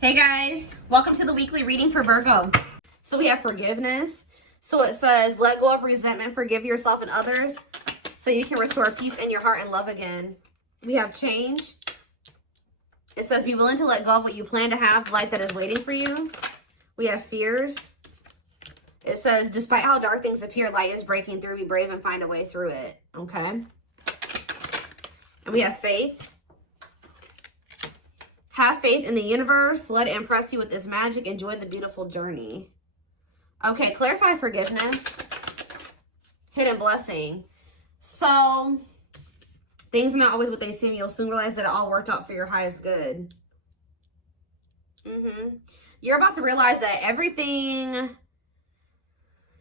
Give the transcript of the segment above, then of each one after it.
Hey guys, welcome to the weekly reading for Virgo. So we have forgiveness. So it says, let go of resentment, forgive yourself and others so you can restore peace in your heart and love again. We have change. It says, be willing to let go of what you plan to have, life that is waiting for you. We have fears. It says, despite how dark things appear, light is breaking through. Be brave and find a way through it. Okay. And we have faith. Have faith in the universe. Let it impress you with its magic. Enjoy the beautiful journey. Okay, clarify forgiveness. Hidden blessing. So, things are not always what they seem. You'll soon realize that it all worked out for your highest good. You're about to realize that everything...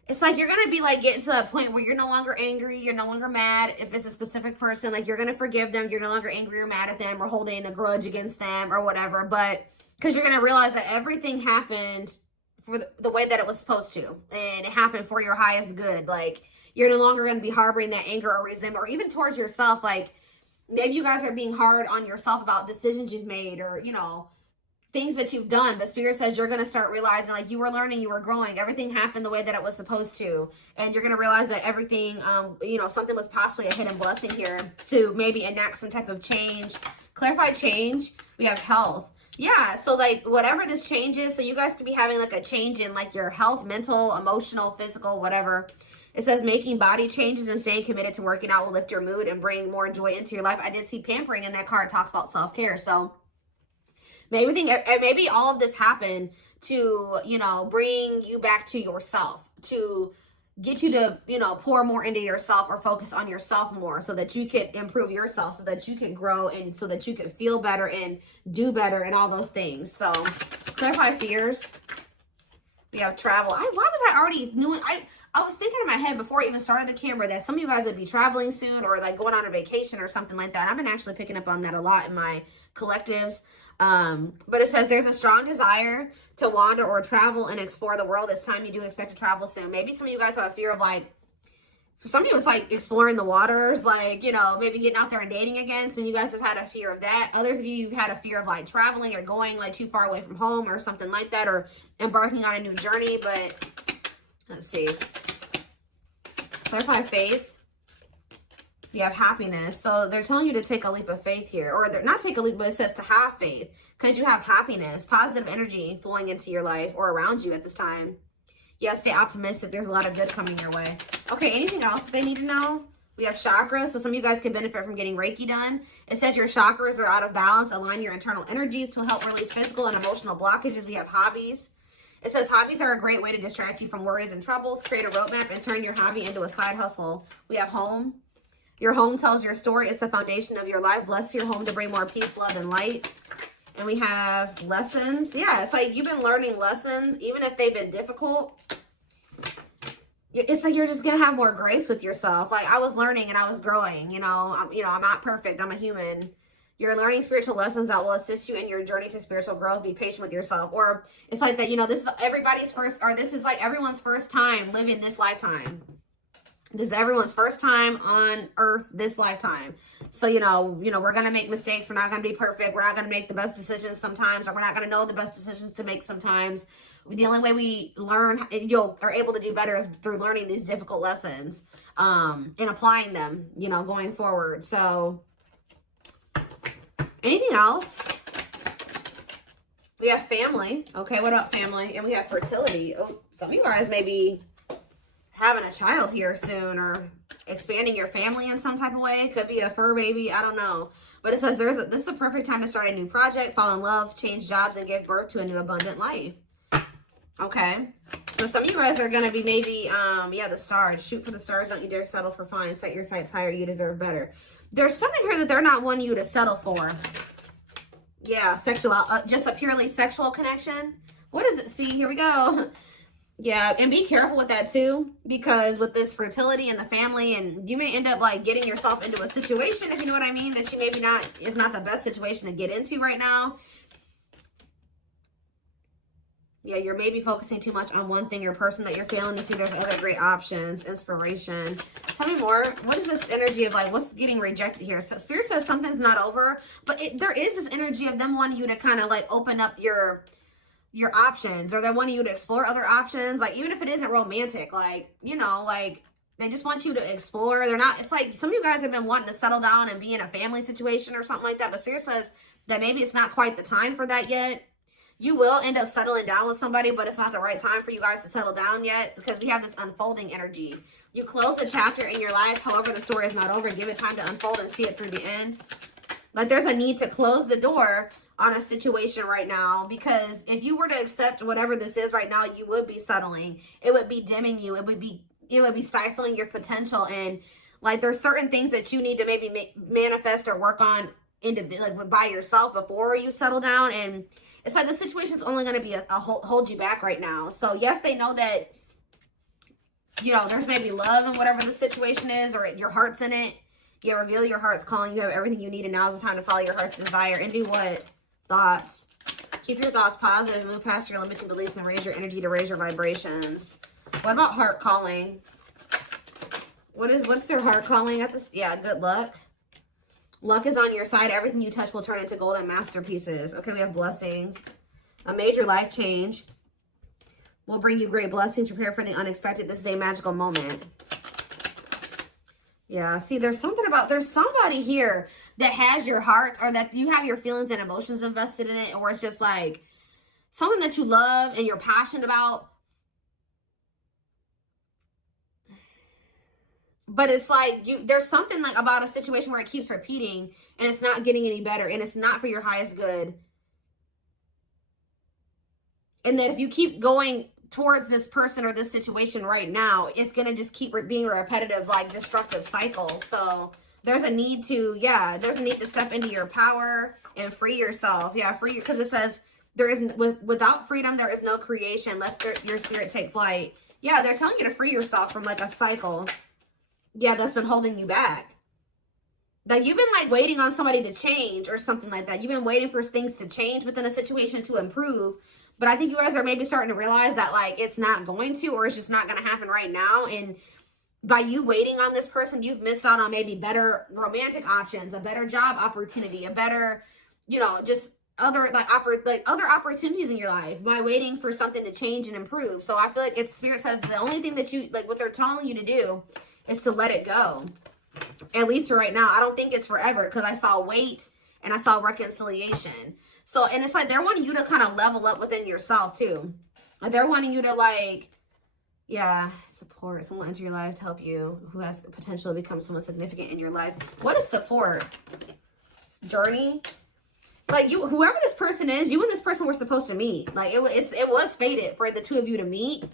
It's like you're going to be like getting to a point where you're no longer angry. You're no longer mad. If it's a specific person, like you're going to forgive them. You're no longer angry or mad at them or holding a grudge against them or whatever. But because you're going to realize that everything happened for the way that it was supposed to. And it happened for your highest good. Like you're no longer going to be harboring that anger or resentment or even towards yourself. Like maybe you guys are being hard on yourself about decisions you've made or, you know, things that you've done, but Spirit says you're going to start realizing like you were learning, you were growing, everything happened the way that it was supposed to, and you're going to realize that everything, you know, something was possibly a hidden blessing here to maybe enact some type of change. Clarify change. We have health. Yeah, so like whatever this change is, so you guys could be having like a change in like your health, mental, emotional, physical, whatever. It says making body changes and staying committed to working out will lift your mood and bring more joy into your life. I did see pampering in that card. It talks about self-care, so maybe all of this happened to, you know, bring you back to yourself, to get you to, you know, pour more into yourself or focus on yourself more so that you can improve yourself, so that you can grow and so that you can feel better and do better and all those things. So clarify fears. We have travel. Why was I already doing? I was thinking in my head before I even started the camera that some of you guys would be traveling soon or like going on a vacation or something like that. I've been actually picking up on that a lot in my collectives. But it says there's a strong desire to wander or travel and explore the world. It's time you do expect to travel soon. Maybe some of you guys have a fear of like, for some of you it's like exploring the waters, like, you know, maybe getting out there and dating again. Some of you guys have had a fear of that. Others of you have had a fear of like traveling or going like too far away from home or something like that, or embarking on a new journey. But let's see. Clarify faith. You have happiness. So they're telling you to take a leap of faith here, or they're not take a leap, but it says to have faith because you have happiness, positive energy flowing into your life or around you at this time. Yeah, stay optimistic. There's a lot of good coming your way. Okay, anything else that they need to know? We have chakras. So some of you guys can benefit from getting Reiki done. It says your chakras are out of balance. Align your internal energies to help release physical and emotional blockages. We have hobbies. It says hobbies are a great way to distract you from worries and troubles. Create a roadmap and turn your hobby into a side hustle. We have home. Your home tells your story. It's the foundation of your life. Bless your home to bring more peace, love, and light. And we have lessons. Yeah, it's like you've been learning lessons, even if they've been difficult. It's like you're just going to have more grace with yourself. Like I was learning and I was growing. You know, I'm not perfect. I'm a human. You're learning spiritual lessons that will assist you in your journey to spiritual growth. Be patient with yourself. Or it's like that, you know, this is everybody's first, or this is like everyone's first time living this lifetime. This is everyone's first time on earth this lifetime. So, you know, we're going to make mistakes. We're not going to be perfect. We're not going to make the best decisions sometimes, or we're not going to know the best decisions to make sometimes. The only way we learn and are able to do better is through learning these difficult lessons and applying them, you know, going forward. So anything else? We have family. Okay, what about family? And we have fertility. Oh, some of you guys may be having a child here soon or expanding your family in some type of way. It could be a fur baby. I don't know. But it says this is the perfect time to start a new project, fall in love, change jobs, and give birth to a new abundant life. Okay. So some of you guys are going to be maybe, yeah, the stars. Shoot for the stars. Don't you dare settle for fine. Set your sights higher. You deserve better. There's something here that they're not wanting you to settle for. Yeah, sexual, just a purely sexual connection. What does it see? Here we go. Yeah, and be careful with that too, because with this fertility and the family, and you may end up like getting yourself into a situation, if you know what I mean, that you maybe is not the best situation to get into right now. Yeah, you're maybe focusing too much on one thing or person that you're failing to see there's other great options. Inspiration. Tell me more. What is this energy of like, what's getting rejected here? So Spirit says something's not over, but there is this energy of them wanting you to kind of like open up your options, or they're wanting you to explore other options. Like, even if it isn't romantic, like, you know, like, they just want you to explore. They're not, it's like some of you guys have been wanting to settle down and be in a family situation or something like that, but Spirit says that maybe it's not quite the time for that yet. You will end up settling down with somebody, but it's not the right time for you guys to settle down yet, because we have this unfolding energy. You close a chapter in your life, however, the story is not over. Give it time to unfold and see it through the end. Like, there's a need to close the door on a situation right now, because if you were to accept whatever this is right now, you would be settling. It would be dimming you. It would be stifling your potential. And like, there's certain things that you need to maybe manifest or work on like by yourself before you settle down. And it's like the situation's only going to be a hold you back right now. So yes, they know that, you know, there's maybe love in whatever the situation is, or your heart's in it. Yeah, reveal your heart's calling. You have everything you need, and now is the time to follow your heart's desire. And do what? Thoughts. Keep your thoughts positive, move past your limiting beliefs, and raise your energy to raise your vibrations. What about heart calling? What's their heart calling at this? Yeah, good luck. Luck is on your side. Everything you touch will turn into golden masterpieces. Okay, we have blessings. A major life change will bring you great blessings. Prepare for the unexpected. This is a magical moment. Yeah, see, there's somebody here that has your heart, or that you have your feelings and emotions invested in it, or it's just like something that you love and you're passionate about. But it's like there's something like about a situation where it keeps repeating and it's not getting any better, and it's not for your highest good. And that if you keep going towards this person or this situation right now, it's going to just keep being a repetitive, like, destructive cycle. So there's a need to, step into your power and free yourself. Yeah, free, because it says without freedom, there is no creation. Let your spirit take flight. Yeah, they're telling you to free yourself from like a cycle. Yeah, that's been holding you back. Like, you've been like waiting on somebody to change or something like that. You've been waiting for things to change within a situation to improve. But I think you guys are maybe starting to realize that like it's not going to, or it's just not going to happen right now. And by you waiting on this person, you've missed out on maybe better romantic options, a better job opportunity, a better, you know, just other other opportunities in your life by waiting for something to change and improve. So I feel like it's Spirit says the only thing that you like, what they're telling you to do is to let it go. At least for right now. I don't think it's forever, because I saw wait and I saw reconciliation. So, and it's like they're wanting you to kind of level up within yourself too. Like, they're wanting you to like, yeah, support someone into your life to help you who has the potential to become someone significant in your life. What is support? Journey? Like, whoever this person is, you and this person were supposed to meet. Like, it was fated for the two of you to meet.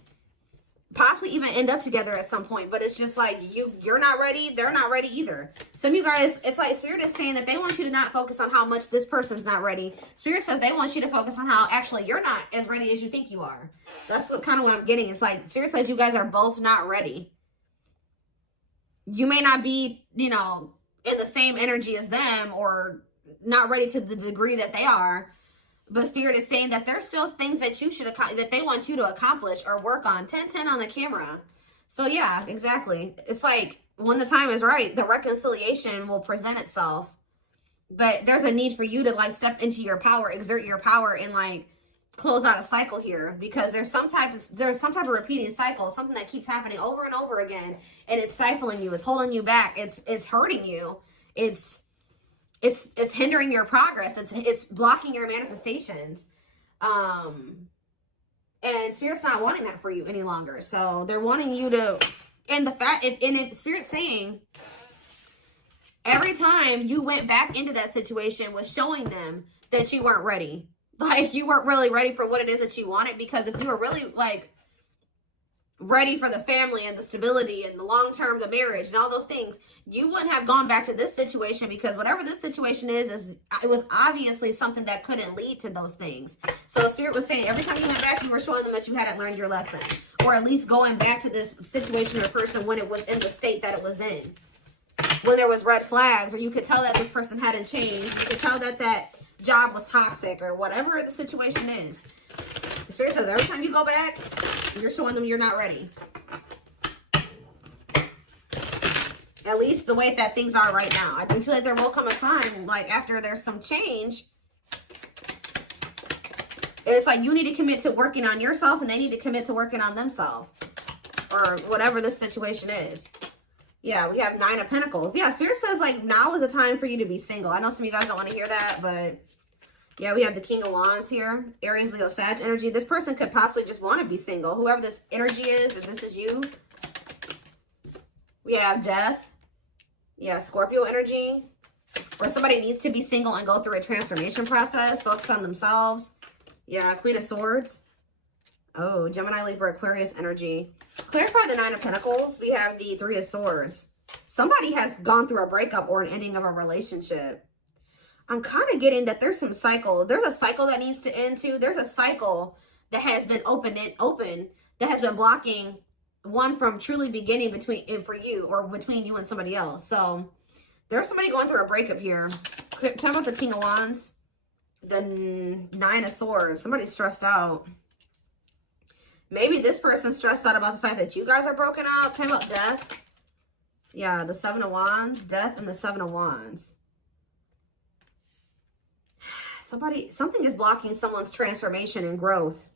Possibly even end up together at some point, but it's just like you're not ready, they're not ready either. Some of you guys, it's like Spirit is saying that they want you to not focus on how much this person's not ready. Spirit says they want you to focus on how actually you're not as ready as you think you are. That's what I'm getting. It's like Spirit says you guys are both not ready. You may not be, you know, in the same energy as them, or not ready to the degree that they are. But Spirit is saying that there's still things that you should that they want you to accomplish or work on. 10-10 on the camera. So yeah, exactly. It's like when the time is right, the reconciliation will present itself. But there's a need for you to like step into your power, exert your power, and like close out a cycle here, because there's some type of repeating cycle, something that keeps happening over and over again, and it's stifling you, it's holding you back, it's hurting you, it's hindering your progress. It's blocking your manifestations. And Spirit's not wanting that for you any longer. So they're wanting you to, and if Spirit's saying every time you went back into that situation was showing them that you weren't ready. Like, you weren't really ready for what it is that you wanted, because if you were really like ready for the family and the stability and the long-term, the marriage and all those things, you wouldn't have gone back to this situation, because whatever this situation is it was obviously something that couldn't lead to those things. So Spirit was saying every time you went back, you were showing them that you hadn't learned your lesson, or at least going back to this situation or person when it was in the state that it was in, when there was red flags, or you could tell that this person hadn't changed, you could tell that that job was toxic, or whatever the situation is. Spirit says every time you go back, you're showing them you're not ready. At least the way that things are right now. I do feel like there will come a time, like after there's some change, and it's like you need to commit to working on yourself and they need to commit to working on themselves. Or whatever this situation is. Yeah, we have 9 of Pentacles. Yeah, Spirit says like now is the time for you to be single. I know some of you guys don't want to hear that, but yeah, we have the King of Wands here. Aries, Leo, Sag energy. This person could possibly just want to be single. Whoever this energy is, if this is you. We have Death. Yeah, Scorpio energy. Or somebody needs to be single and go through a transformation process. Focus on themselves. Yeah, Queen of Swords. Oh, Gemini, Libra, Aquarius energy. Clarify the 9 of Pentacles. We have the 3 of Swords. Somebody has gone through a breakup or an ending of a relationship. I'm kind of getting that there's some cycle. There's a cycle that needs to end too. There's a cycle that has been open that has been blocking one from truly beginning for you or between you and somebody else. So there's somebody going through a breakup here. Talk about the King of Wands, the 9 of Swords. Somebody's stressed out. Maybe this person's stressed out about the fact that you guys are broken up. Talk about Death. Yeah, the 7 of Wands, Death, and the 7 of Wands. Something is blocking someone's transformation and growth.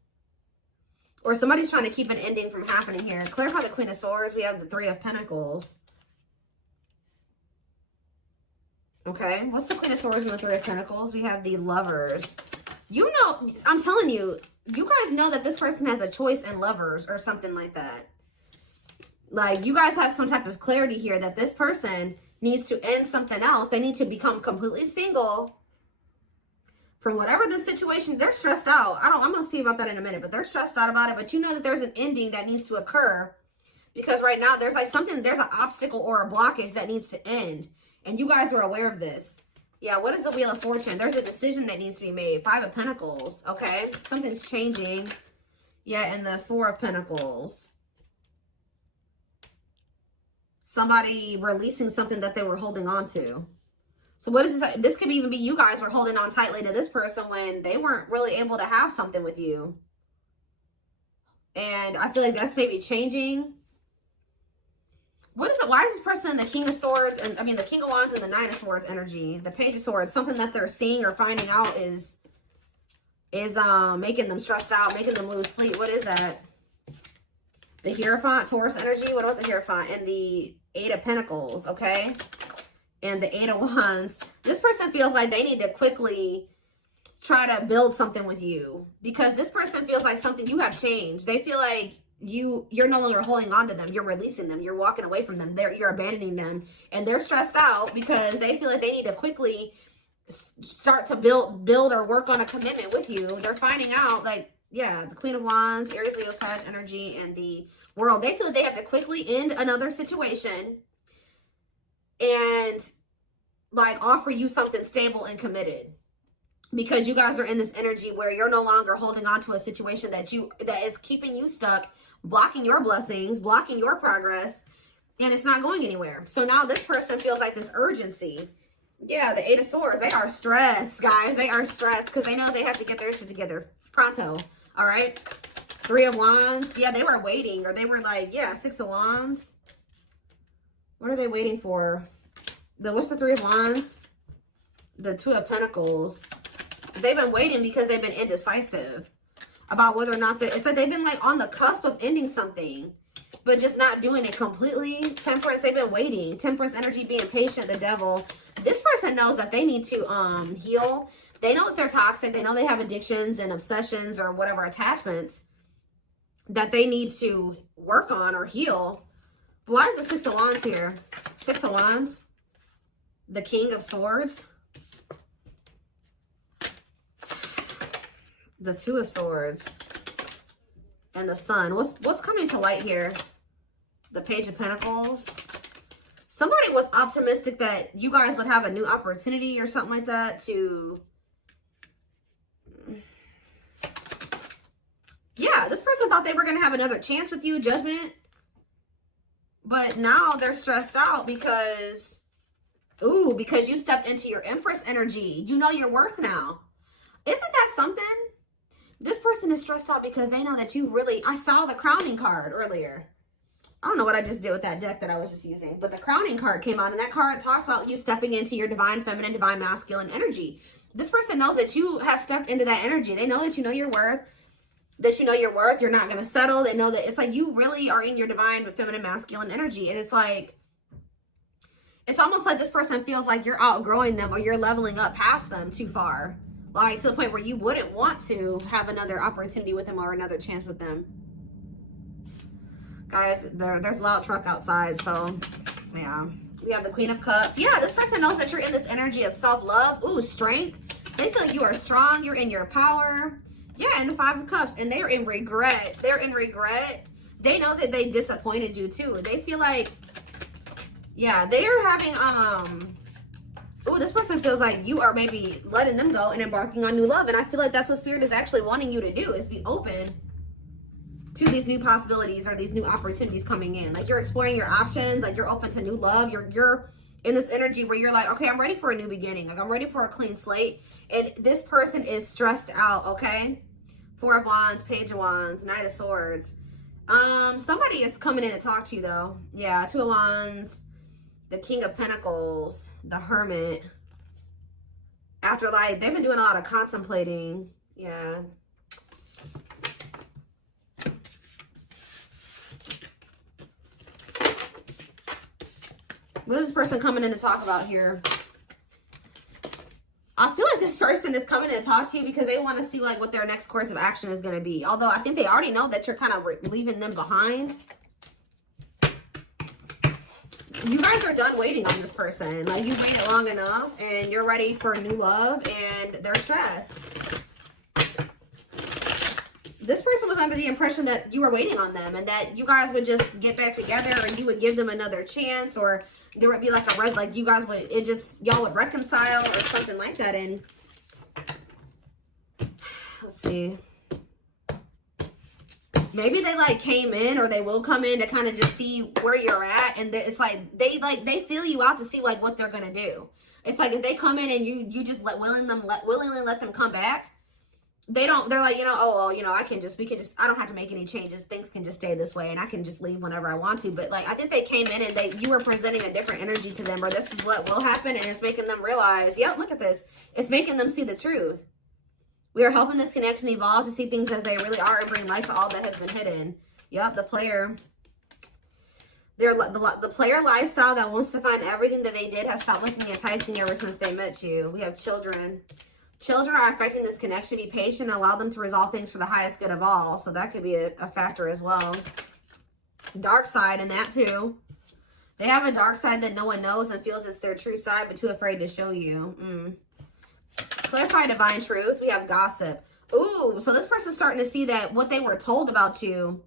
Or somebody's trying to keep an ending from happening here. Clarify the Queen of Swords. We have the 3 of Pentacles. Okay, what's the Queen of Swords and the 3 of Pentacles? We have the Lovers. You know, I'm telling you, you guys know that this person has a choice in Lovers or something like that. Like, you guys have some type of clarity here that this person needs to end something else. They need to become completely single. From whatever the situation, they're stressed out. I'm going to see about that in a minute, but they're stressed out about it. But you know that there's an ending that needs to occur because right now there's like there's an obstacle or a blockage that needs to end. And you guys are aware of this. Yeah, what is the Wheel of Fortune? There's a decision that needs to be made. 5 of Pentacles, okay? Something's changing. Yeah, and the 4 of Pentacles. Somebody releasing something that they were holding on to. So what is this? This could even be you guys were holding on tightly to this person when they weren't really able to have something with you. And I feel like that's maybe changing. What is it? Why is this person in the King of Swords and the King of Wands and the 9 of Swords energy? The Page of Swords, something that they're seeing or finding out is making them stressed out, making them lose sleep. What is that? The Hierophant, Taurus energy. What about the Hierophant? And the 8 of Pentacles, okay? And the 8 of Wands. This person feels like they need to quickly try to build something with you because this person feels like you have changed. They feel like you're no longer holding on to them. You're releasing them. You're walking away from them. You're abandoning them. And they're stressed out because they feel like they need to quickly start to build or work on a commitment with you. They're finding out, like, yeah, the Queen of Wands, Aries, Leo, Sag energy, and the World. They feel like they have to quickly end another situation and like offer you something stable and committed. Because you guys are in this energy where you're no longer holding on to a situation that is keeping you stuck, blocking your blessings, blocking your progress, and it's not going anywhere. So now this person feels like this urgency. Yeah, the 8 of Swords. They are stressed, guys. They are stressed because they know they have to get their shit together pronto. All right. 3 of Wands. Yeah, they were waiting, or they were like, yeah, 6 of Wands. What are they waiting for? What's the 3 of Wands? The 2 of Pentacles. They've been waiting because they've been indecisive about whether or not it's like they've been like on the cusp of ending something, but just not doing it completely. Temperance, they've been waiting. Temperance energy, being patient, the Devil. This person knows that they need to heal. They know that they're toxic. They know they have addictions and obsessions or whatever attachments that they need to work on or heal. But why is the 6 of Wands here? 6 of Wands. The King of Swords. The 2 of Swords. And the Sun. What's coming to light here? The Page of Pentacles. Somebody was optimistic that you guys would have a new opportunity or something like that to... Yeah, this person thought they were going to have another chance with you, Judgment. But now they're stressed out because... Ooh, because you stepped into your Empress energy. You know your worth now. Isn't that something? This person person is stressed out because they know that you really, I saw the crowning card earlier. I don't know what I just did with that deck that I was just using, but the crowning card came out, and that card talks about you stepping into your divine feminine, divine masculine energy. This person knows that you have stepped into that energy. They know that you know your worth, you're not going to settle. They know that it's like you really are in your divine feminine, masculine energy. And it's like, it's almost like this person feels like you're outgrowing them or you're leveling up past them too far. Like to the point where you wouldn't want to have another opportunity with them or another chance with them. Guys, there's a loud truck outside, so yeah. We have the Queen of Cups. Yeah, this person knows that you're in this energy of self-love. Ooh, strength. They feel like you are strong. You're in your power. Yeah, and the Five of Cups. And they're in regret. They're in regret. They know that they disappointed you too. They feel like, yeah, they are having, ooh, this person feels like you are maybe letting them go and embarking on new love. And I feel like that's what Spirit is actually wanting you to do, is be open to these new possibilities or these new opportunities coming in. Like you're exploring your options, like you're open to new love. You're in this energy where you're like, okay, I'm ready for a new beginning. Like I'm ready for a clean slate. And this person is stressed out, okay? Four of Wands, Page of Wands, Knight of Swords. Somebody is coming in to talk to you though. Yeah, Two of Wands, the King of Pentacles, the Hermit. After like, they've been doing a lot of contemplating. Yeah. What is this person coming in to talk about here? I feel like this person is coming in to talk to you because they want to see like what their next course of action is going to be. Although I think they already know that you're kind of leaving them behind. You guys are done waiting on this person. Like you waited long enough and you're ready for new love and they're stressed. This person was under the impression that you were waiting on them and that you guys would just get back together or you would give them another chance, or there would be like a like you guys would, y'all would reconcile or something like that. And let's see, maybe they like came in, or they will come in to kind of just see where you're at. And it's like they feel you out to see like what they're gonna do. It's like if they come in and you just willingly let them come back. They're like, you know, oh, well, you know, I don't have to make any changes. Things can just stay this way and I can just leave whenever I want to. But like, I think they came in and you were presenting a different energy to them, or this is what will happen. And it's making them realize, yep, look at this. It's making them see the truth. We are helping this connection evolve to see things as they really are and bring light to all that has been hidden. Yep, the player. The player lifestyle that wants to find everything that they did has stopped looking enticing ever since they met you. We have children. Children are affecting this connection. Be patient and allow them to resolve things for the highest good of all. So that could be a factor as well. Dark side in that too. They have a dark side that no one knows and feels it's their true side, but too afraid to show you. Clarify divine truth. We have gossip. Ooh, so this person's starting to see that what they were told about you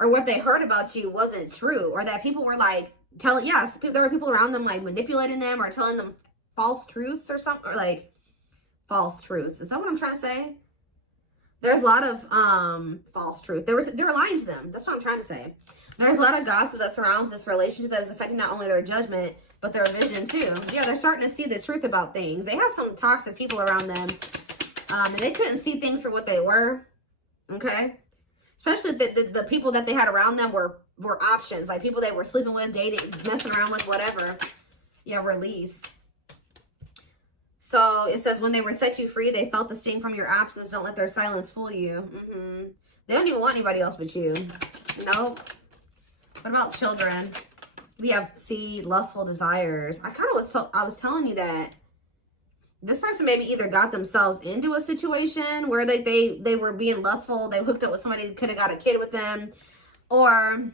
or what they heard about you wasn't true, or that people were like there were people around them like manipulating them or telling them false truths or something, or like false truths. Is that what I'm trying to say? There's a lot of false truth. They're lying to them. That's what I'm trying to say. There's a lot of gossip that surrounds this relationship that is affecting not only their judgment, but their vision too. Yeah, they're starting to see the truth about things. They have some toxic people around them. And they couldn't see things for what they were. Okay? Especially the people that they had around them were options. Like people they were sleeping with, dating, messing around with, whatever. Yeah, release. So it says, when they were set you free, they felt the sting from your absence. Don't let their silence fool you. They don't even want anybody else but you. Nope. What about children? We have lustful desires. I was telling you that this person maybe either got themselves into a situation where they were being lustful. They hooked up with somebody who could have got a kid with them. Or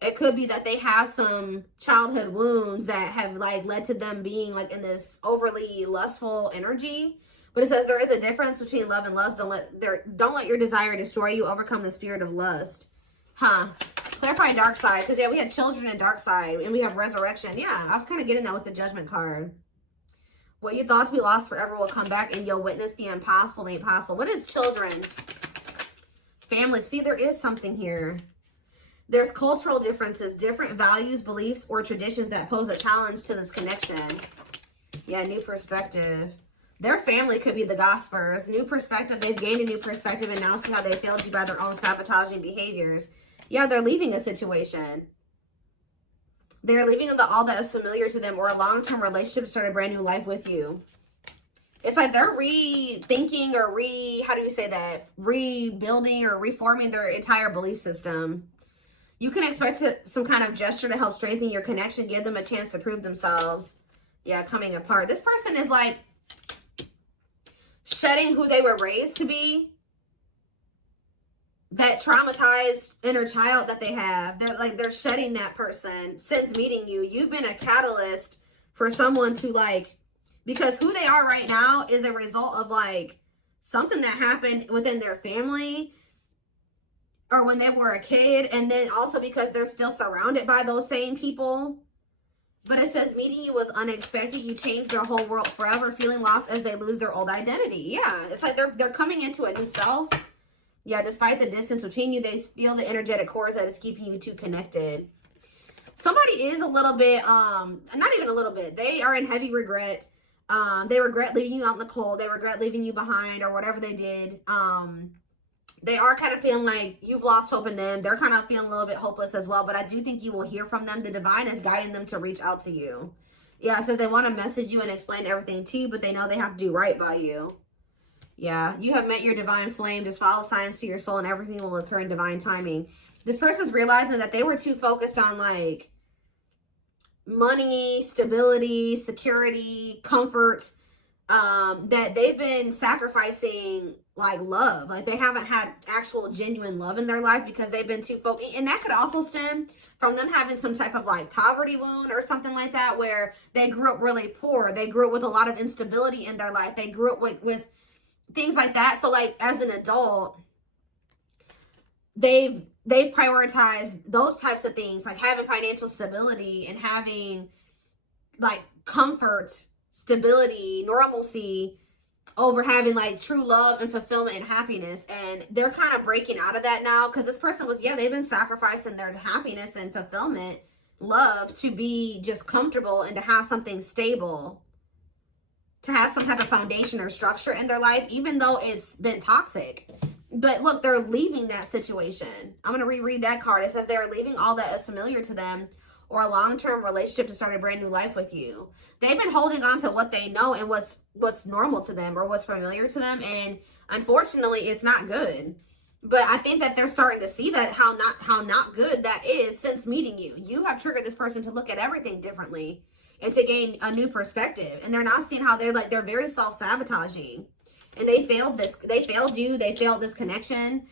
it could be that they have some childhood wounds that have like led to them being like in this overly lustful energy. But it says there is a difference between love and lust. Don't let your desire destroy you. Overcome the spirit of lust. Clarify dark side. Because yeah, we had children and dark side, and we have resurrection. Yeah, I was kind of getting that with the judgment card. What you thought to be lost forever will come back, and you'll witness the impossible made possible. What is children? Family. See, there is something here. There's cultural differences, different values, beliefs, or traditions that pose a challenge to this connection. Yeah, new perspective. Their family could be the gossipers. New perspective. They've gained a new perspective and now see how they failed you by their own sabotaging behaviors. Yeah, they're leaving a situation. They're leaving all that is familiar to them, or a long-term relationship to start a brand new life with you. It's like they're rethinking or how do you say that? Rebuilding or reforming their entire belief system. You can expect some kind of gesture to help strengthen your connection, give them a chance to prove themselves. Yeah, coming apart. This person is like shedding who they were raised to be. That traumatized inner child that they have. They're shedding that person since meeting you. You've been a catalyst for someone to like, because who they are right now is a result of like something that happened within their family or when they were a kid. And then also because they're still surrounded by those same people. But it says meeting you was unexpected. You changed their whole world forever, feeling lost as they lose their old identity. Yeah, it's like they're coming into a new self. Yeah, despite the distance between you, they feel the energetic cords that is keeping you two connected. Somebody is a little bit, not even a little bit. They are in heavy regret. They regret leaving you out in the cold. They regret leaving you behind or whatever they did. They are kind of feeling like you've lost hope in them. They're kind of feeling a little bit hopeless as well. But I do think you will hear from them. The divine is guiding them to reach out to you. Yeah, so they want to message you and explain everything to you, but they know they have to do right by you. Yeah, you have met your divine flame. Just follow signs to your soul and everything will occur in divine timing. This person's realizing that they were too focused on like money, stability, security, comfort, that they've been sacrificing like love. Like they haven't had actual genuine love in their life because they've been too focused. And that could also stem from them having some type of like poverty wound or something like that, where they grew up really poor. They grew up with a lot of instability in their life. They grew up with things like that. So like as an adult, they've prioritized those types of things, like having financial stability and having like comfort, stability, normalcy over having like true love and fulfillment and happiness. And they're kind of breaking out of that now because this person was, yeah, they've been sacrificing their happiness and fulfillment, love, to be just comfortable and to have something stable, to have some type of foundation or structure in their life, even though it's been toxic. But look, they're leaving that situation. I'm going to reread that card. It says they're leaving all that is familiar to them or a long-term relationship to start a brand new life with you. They've been holding on to what they know and what's normal to them or what's familiar to them. And unfortunately, it's not good. But I think that they're starting to see that how not good that is since meeting you. You have triggered this person to look at everything differently and to gain a new perspective. And they're not seeing how they're very self-sabotaging. And they failed you. They failed this connection.